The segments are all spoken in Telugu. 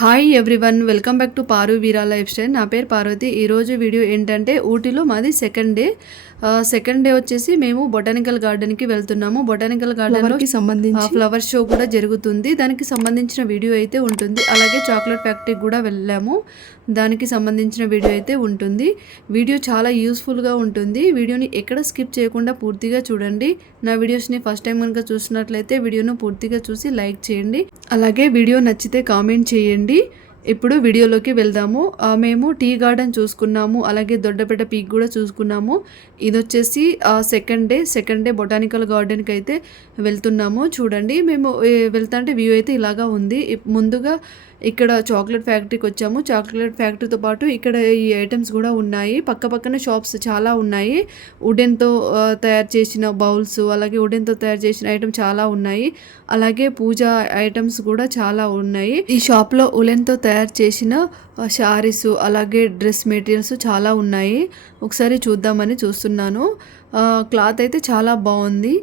Hi everyone, welcome back to Paru Veera life style. నా పేరు పార్వతి. ఈరోజు వీడియో ఏంటంటే ఊటీలో మాది సెకండ్ డే వచ్చేసి మేము బొటానికల్ గార్డెన్కి వెళ్తున్నాము. బొటానికల్ గార్డెన్కి సంబంధించి ఫ్లవర్ షో కూడా జరుగుతుంది. దానికి సంబంధించిన వీడియో అయితే ఉంటుంది. అలాగే చాక్లెట్ ఫ్యాక్టరీకి కూడా వెళ్ళాము. దానికి సంబంధించిన వీడియో అయితే ఉంటుంది. వీడియో చాలా యూస్ఫుల్గా ఉంటుంది. వీడియోని ఎక్కడ స్కిప్ చేయకుండా పూర్తిగా చూడండి. నా వీడియోస్ని ఫస్ట్ టైం కనుక చూసినట్లయితే వీడియోను పూర్తిగా చూసి లైక్ చేయండి. అలాగే వీడియో నచ్చితే కామెంట్ చేయండి. ఇప్పుడు వీడియోలోకి వెళ్దాము. మేము టీ గార్డెన్ చూసుకున్నాము, అలాగే దొడ్డపేట పీక్ కూడా చూసుకున్నాము. ఇది వచ్చేసి సెకండ్ డే బొటానికల్ గార్డెన్కి అయితే వెళ్తున్నాము. చూడండి, మేము వెళ్తుంటే వ్యూ అయితే ఇలాగా ఉంది. ముందుగా ఇక్కడ చాక్లెట్ ఫ్యాక్టరీకి వచ్చాము. చాక్లెట్ ఫ్యాక్టరీతో పాటు ఇక్కడ ఈ ఐటమ్స్ కూడా ఉన్నాయి. పక్కన షాప్స్ చాలా ఉన్నాయి. వుడెన్తో తయారు చేసిన బౌల్స్, అలాగే వుడెన్తో తయారు చేసిన ఐటమ్ చాలా ఉన్నాయి. అలాగే పూజ ఐటమ్స్ కూడా చాలా ఉన్నాయి. ఈ షాప్లో ఉలెన్తో తయారు చేసిన శారీస్, అలాగే డ్రెస్ మెటీరియల్స్ చాలా ఉన్నాయి. ఒకసారి చూద్దామని చూస్తున్నాను. క్లాత్ అయితే చాలా బాగుంది,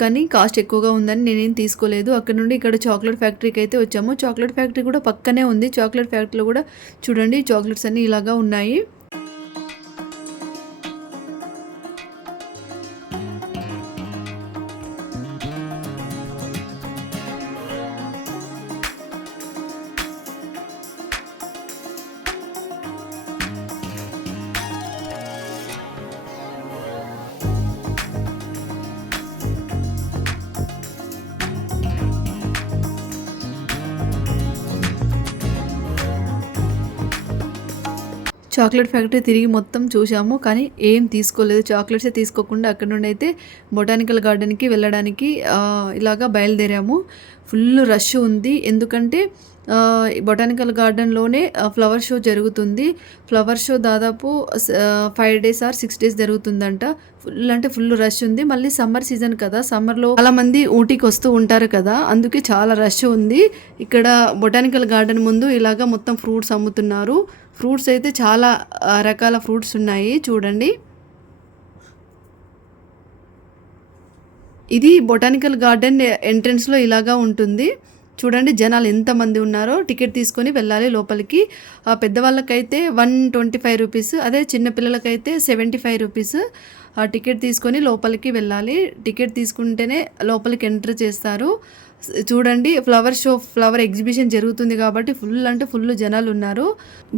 కానీ కాస్ట్ ఎక్కువగా ఉందని నేనేం తీసుకోలేదు. అక్కడ నుండి ఇక్కడ చాక్లెట్ ఫ్యాక్టరీకి అయితే వచ్చాము. చాక్లెట్ ఫ్యాక్టరీ కూడా పక్కనే ఉంది. చాక్లెట్ ఫ్యాక్టరీలో కూడా చూడండి, చాక్లెట్స్ అన్నీ ఇలాగా ఉన్నాయి. చాక్లెట్ ఫ్యాక్టరీ తిరిగి మొత్తం చూసాము, కానీ ఏం తీసుకోలేదు. చాక్లెట్సే తీసుకోకుండా అక్కడ నుండి అయితే బొటానికల్ గార్డెన్కి వెళ్ళడానికి ఇలాగా బయలుదేరాము. ఫుల్ రష్ ఉంది, ఎందుకంటే బొటానికల్ గార్డెన్లోనే ఫ్లవర్ షో జరుగుతుంది. ఫ్లవర్ షో దాదాపు 5 days or 6 days జరుగుతుందంట. ఫుల్ రష్ ఉంది. మళ్ళీ సమ్మర్ సీజన్ కదా, సమ్మర్లో చాలా మంది ఊటీకి వస్తూ ఉంటారు కదా, అందుకే చాలా రష్ ఉంది. ఇక్కడ బొటానికల్ గార్డెన్ ముందు ఇలాగా మొత్తం ఫ్రూట్స్ అమ్ముతున్నారు. ఫ్రూట్స్ అయితే చాలా రకాల ఫ్రూట్స్ ఉన్నాయి. చూడండి, ఇది బొటానికల్ గార్డెన్ ఎంట్రన్స్లో ఇలాగా ఉంటుంది. చూడండి, జనాలు ఎంతమంది ఉన్నారో. టికెట్ తీసుకొని వెళ్ళాలి లోపలికి. పెద్దవాళ్ళకైతే 125 రూపీస్, అదే చిన్నపిల్లలకైతే 75 రూపీస్. ఆ టికెట్ తీసుకొని లోపలికి వెళ్ళాలి. టికెట్ తీసుకుంటేనే లోపలికి ఎంటర్ చేస్తారు. చూడండి, ఫ్లవర్ ఎగ్జిబిషన్ జరుగుతుంది కాబట్టి ఫుల్ జనాలు ఉన్నారు.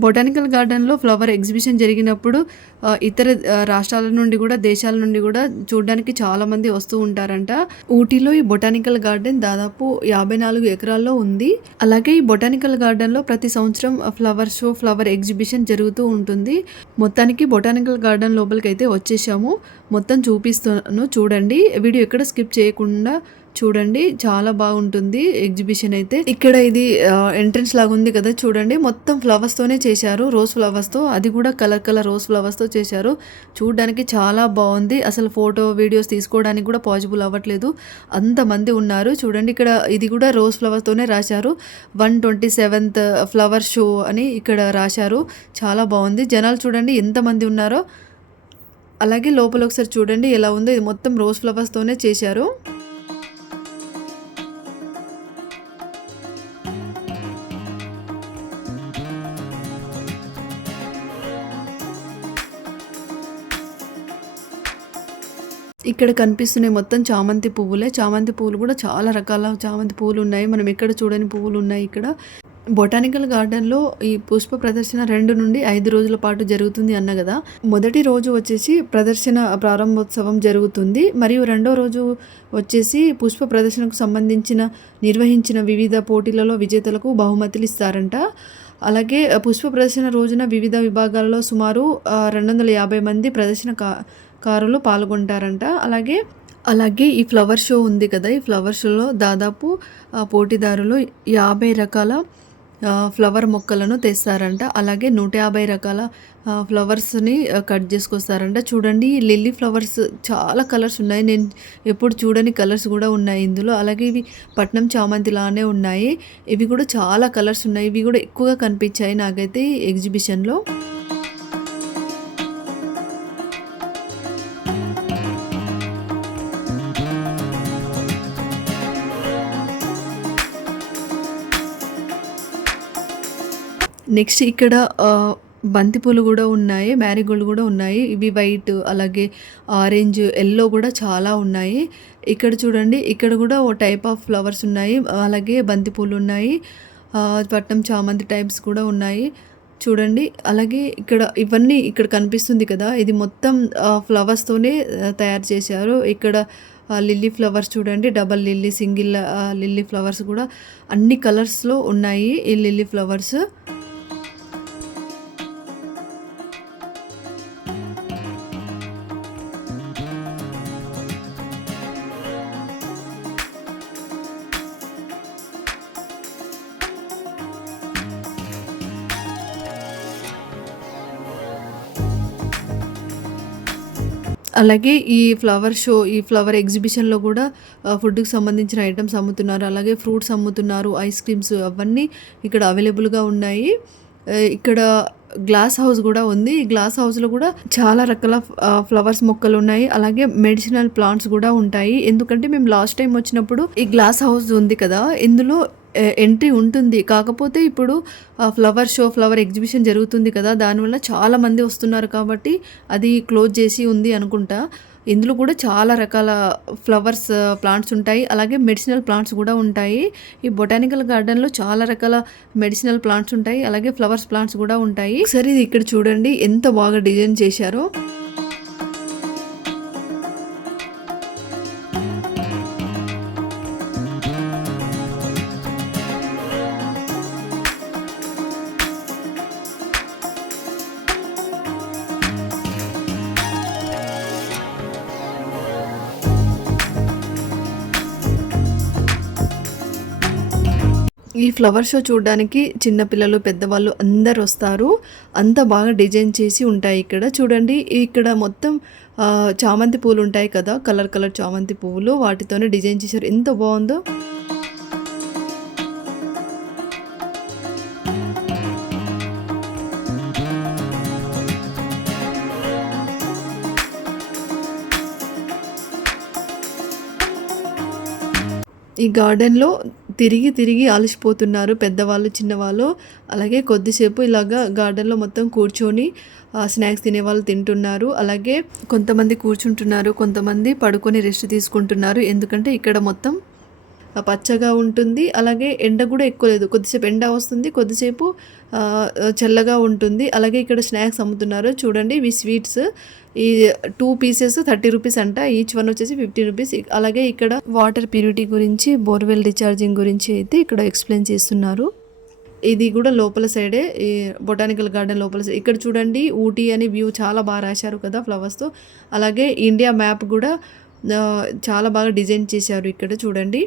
బొటానికల్ గార్డెన్లో ఫ్లవర్ ఎగ్జిబిషన్ జరిగినప్పుడు ఇతర రాష్ట్రాల నుండి కూడా, దేశాల నుండి కూడా చూడడానికి చాలామంది వస్తూ ఉంటారంట. ఊటీలో ఈ బొటానికల్ గార్డెన్ దాదాపు 54 ఎకరాల్లో ఉంది. అలాగే ఈ బొటానికల్ గార్డెన్లో ప్రతి సంవత్సరం ఫ్లవర్ ఎగ్జిబిషన్ జరుగుతూ ఉంటుంది. మొత్తానికి బొటానికల్ గార్డెన్ లోపలికి అయితే వచ్చేసాము. మొత్తం చూపిస్తాను, చూడండి. వీడియో ఎక్కడ స్కిప్ చేయకుండా చూడండి, చాలా బాగుంటుంది ఎగ్జిబిషన్ అయితే. ఇక్కడ ఇది ఎంట్రన్స్ లాగా ఉంది కదా, చూడండి, మొత్తం ఫ్లవర్స్తోనే చేశారు. రోజ్ ఫ్లవర్స్తో, అది కూడా కలర్ రోజ్ ఫ్లవర్స్తో చేశారు. చూడడానికి చాలా బాగుంది. అసలు ఫోటో వీడియోస్ తీసుకోవడానికి కూడా పాసిబుల్ అవ్వట్లేదు, అంతమంది ఉన్నారు. చూడండి, ఇక్కడ ఇది కూడా రోజ్ ఫ్లవర్స్తోనే రాశారు. 127th ఫ్లవర్ షో అని ఇక్కడ రాశారు. చాలా బాగుంది. జనాలు చూడండి ఎంతమంది ఉన్నారో. అలాగే లోపల ఒకసారి చూడండి ఎలా ఉందో. ఇది మొత్తం రోజ్ ఫ్లవర్స్తోనే చేశారు. ఇక్కడ కనిపిస్తున్నాయి మొత్తం చామంతి పువ్వులే. చామంతి పువ్వులు కూడా చాలా రకాల చామంతి పువ్వులు ఉన్నాయి. మనం ఎక్కడ చూడని పువ్వులు ఉన్నాయి ఇక్కడ. బొటానికల్ గార్డెన్లో ఈ పుష్ప ప్రదర్శన 2 నుండి 5 రోజుల పాటు జరుగుతుంది అన్న కదా. మొదటి రోజు వచ్చేసి ప్రదర్శన ప్రారంభోత్సవం జరుగుతుంది, మరియు రెండో రోజు వచ్చేసి పుష్ప ప్రదర్శనకు నిర్వహించిన వివిధ పోటీలలో విజేతలకు బహుమతులు ఇస్తారంట. అలాగే పుష్ప ప్రదర్శన రోజున వివిధ విభాగాలలో సుమారు 250 మంది ప్రదర్శనకారులు పాల్గొంటారంట. అలాగే ఈ ఫ్లవర్ షో ఉంది కదా, ఈ ఫ్లవర్ షోలో దాదాపు పోటీదారులు 50 రకాల ఫ్లవర్ మొక్కలను తెస్తారంట. అలాగే 150 రకాల ఫ్లవర్స్ని కట్ చేసుకొస్తారంట. చూడండి, లిల్లీ ఫ్లవర్స్ చాలా కలర్స్ ఉన్నాయి. నేను ఎప్పుడు చూడని కలర్స్ కూడా ఉన్నాయి ఇందులో. అలాగే ఇవి పట్నం చామంతి లానే ఉన్నాయి. ఇవి కూడా చాలా కలర్స్ ఉన్నాయి. ఇవి కూడా ఎక్కువగా కనిపించాయి నాకైతే ఈ ఎగ్జిబిషన్లో. నెక్స్ట్ ఇక్కడ బంతిపూలు కూడా ఉన్నాయి, మ్యారీగోల్డ్ కూడా ఉన్నాయి. ఇవి వైట్, అలాగే ఆరెంజ్, ఎల్లో కూడా చాలా ఉన్నాయి. ఇక్కడ చూడండి, ఇక్కడ కూడా ఓ టైప్ ఆఫ్ ఫ్లవర్స్ ఉన్నాయి, అలాగే బంతిపూలు ఉన్నాయి, పట్నం చామంతి టైప్స్ కూడా ఉన్నాయి చూడండి. అలాగే ఇవన్నీ ఇక్కడ కనిపిస్తుంది కదా, ఇది మొత్తం ఫ్లవర్స్తోనే తయారు చేశారు. ఇక్కడ లిల్లీ ఫ్లవర్స్ చూడండి, double lily, single lily flowers కూడా అన్ని కలర్స్లో ఉన్నాయి ఈ లిల్లీ ఫ్లవర్స్. అలాగే ఈ ఫ్లవర్ షో, ఈ ఫ్లవర్ ఎగ్జిబిషన్లో కూడా ఫుడ్కి సంబంధించిన ఐటమ్స్ అమ్ముతున్నారు, అలాగే ఫ్రూట్స్ అమ్ముతున్నారు, ఐస్ క్రీమ్స్ అవన్నీ ఇక్కడ అవైలబుల్గా ఉన్నాయి. ఇక్కడ గ్లాస్ హౌస్ కూడా ఉంది. ఈ గ్లాస్ హౌస్లో కూడా చాలా రకాల ఫ్లవర్స్ మొక్కలు ఉన్నాయి, అలాగే మెడిసినల్ ప్లాంట్స్ కూడా ఉంటాయి. ఎందుకంటే మేము లాస్ట్ టైం వచ్చినప్పుడు ఈ గ్లాస్ హౌస్ ఉంది కదా, ఇందులో ఎంట్రీ ఉంటుంది. కాకపోతే ఇప్పుడు ఫ్లవర్ షో, ఫ్లవర్ ఎగ్జిబిషన్ జరుగుతుంది కదా, దానివల్ల చాలామంది వస్తున్నారు కాబట్టి అది క్లోజ్ చేసి ఉంది అనుకుంటా. ఇందులో కూడా చాలా రకాల ఫ్లవర్స్ ప్లాంట్స్ ఉంటాయి, అలాగే మెడిసినల్ ప్లాంట్స్ కూడా ఉంటాయి. ఈ బొటానికల్ గార్డెన్లో చాలా రకాల మెడిసినల్ ప్లాంట్స్ ఉంటాయి, అలాగే ఫ్లవర్స్ ప్లాంట్స్ కూడా ఉంటాయి. సరే, ఇది ఇక్కడ చూడండి ఎంత బాగా డిజైన్ చేశారో. ఈ ఫ్లవర్ షో చూడడానికి చిన్నపిల్లలు, పెద్దవాళ్ళు అందరు వస్తారు. అంత బాగా డిజైన్ చేసి ఉంటాయి. ఇక్కడ చూడండి, ఇక్కడ మొత్తం చామంతి పూలు ఉంటాయి కదా, కలర్ కలర్ చామంతి పువ్వులు, వాటితోనే డిజైన్ చేశారు. ఎంత బాగుందో. ఈ గార్డెన్లో తిరిగి తిరిగి అలసిపోతున్నారు పెద్దవాళ్ళు, చిన్నవాళ్ళు. అలాగే కొద్దిసేపు ఇలాగా గార్డెన్లో మొత్తం కూర్చొని స్నాక్స్ తినేవాళ్ళు తింటున్నారు. అలాగే కొంతమంది కూర్చుంటున్నారు, కొంతమంది పడుకొని రెస్ట్ తీసుకుంటున్నారు. ఎందుకంటే ఇక్కడ మొత్తం పచ్చగా ఉంటుంది, అలాగే ఎండ కూడా ఎక్కువ లేదు. కొద్దిసేపు ఎండ వస్తుంది, కొద్దిసేపు చల్లగా ఉంటుంది. అలాగే ఇక్కడ స్నాక్స్ అమ్ముతున్నారు చూడండి, ఇవి స్వీట్స్. ఈ 2 పీసెస్ 30 రూపీస్ అంట, ఈచ్ వన్ వచ్చేసి 50 రూపీస్. అలాగే ఇక్కడ వాటర్ ప్యూరిటీ గురించి, బోర్వెల్ రీఛార్జింగ్ గురించి అయితే ఇక్కడ ఎక్స్ప్లెయిన్ చేస్తున్నారు. ఇది కూడా లోపల సైడే, ఈ బొటానికల్ గార్డెన్ లోపల సైడ్. ఇక్కడ చూడండి, ఊటీ అని వ్యూ చాలా బాగా రాశారు కదా ఫ్లవర్స్తో. అలాగే ఇండియా మ్యాప్ కూడా చాలా బాగా డిజైన్ చేశారు ఇక్కడ చూడండి.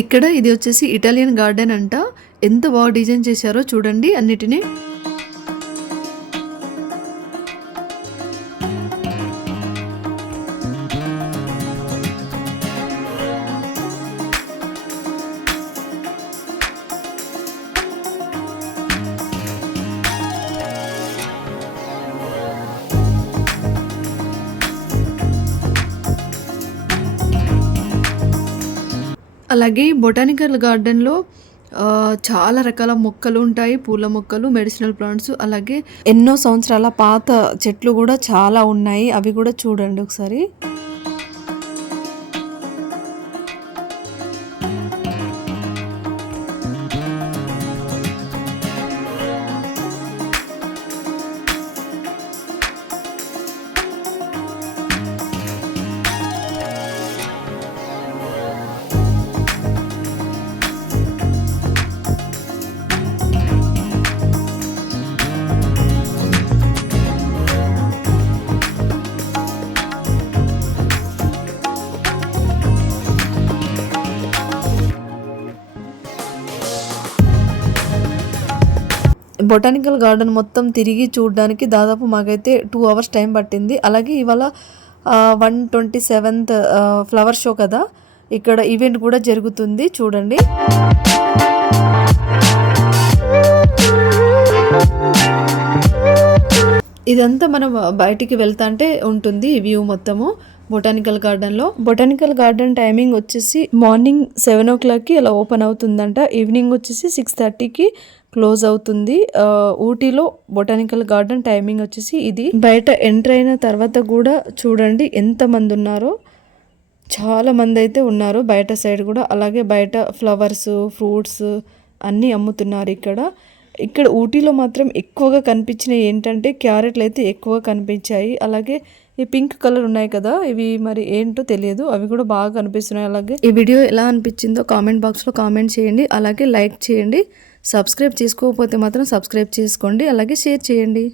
ఇక్కడ ఇది వచ్చేసి ఇటాలియన్ గార్డెన్ అంట. ఎంత బాగా డిజైన్ చేశారో చూడండి అన్నిటినీ. అలాగే బొటానికల్ గార్డెన్లో చాలా రకాల మొక్కలు ఉంటాయి, పూల మొక్కలు, మెడిసినల్ ప్లాంట్స్, అలాగే ఎన్నో సంవత్సరాల పాత చెట్లు కూడా చాలా ఉన్నాయి. అవి కూడా చూడండి ఒకసారి. బొటానికల్ గార్డెన్ మొత్తం తిరిగి చూడడానికి దాదాపు మాకైతే 2 అవర్స్ టైం పట్టింది. అలాగే ఇవాళ 127th ఫ్లవర్ షో కదా, ఇక్కడ ఈవెంట్ కూడా జరుగుతుంది చూడండి. ఇదంతా మనం బయటికి వెళ్తాంటే ఉంటుంది ఈ వ్యూ మొత్తము బొటానికల్ గార్డెన్లో. బొటానికల్ గార్డెన్ టైమింగ్ వచ్చేసి మార్నింగ్ 7 o'clockకి అలా ఓపెన్ అవుతుందంట. ఈవినింగ్ వచ్చేసి 6:30కి క్లోజ్ అవుతుంది. ఊటీలో బొటానికల్ గార్డెన్ టైమింగ్ వచ్చేసి ఇది. బయట ఎంటర్ అయిన తర్వాత కూడా చూడండి ఎంతమంది ఉన్నారో, చాలా మంది అయితే ఉన్నారు బయట సైడ్ కూడా. అలాగే బయట ఫ్లవర్స్, ఫ్రూట్స్ అన్నీ అమ్ముతున్నారు ఇక్కడ ఊటీలో మాత్రం ఎక్కువగా కనిపించినవి ఏంటంటే క్యారెట్లు అయితే ఎక్కువ కనిపించాయి. అలాగే ఈ పింక్ కలర్ ఉన్నాయి కదా, ఇవి మరి ఏంటో తెలియదు, అవి కూడా బాగా కనిపిస్తున్నాయి. అలాగే ఈ వీడియో ఎలా అనిపించిందో కామెంట్ బాక్స్లో కామెంట్ చేయండి. అలాగే లైక్ చేయండి. సబ్స్క్రైబ్ చేసుకోకపోతే మాత్రం సబ్స్క్రైబ్ చేసుకోండి. అలాగే షేర్ చేయండి.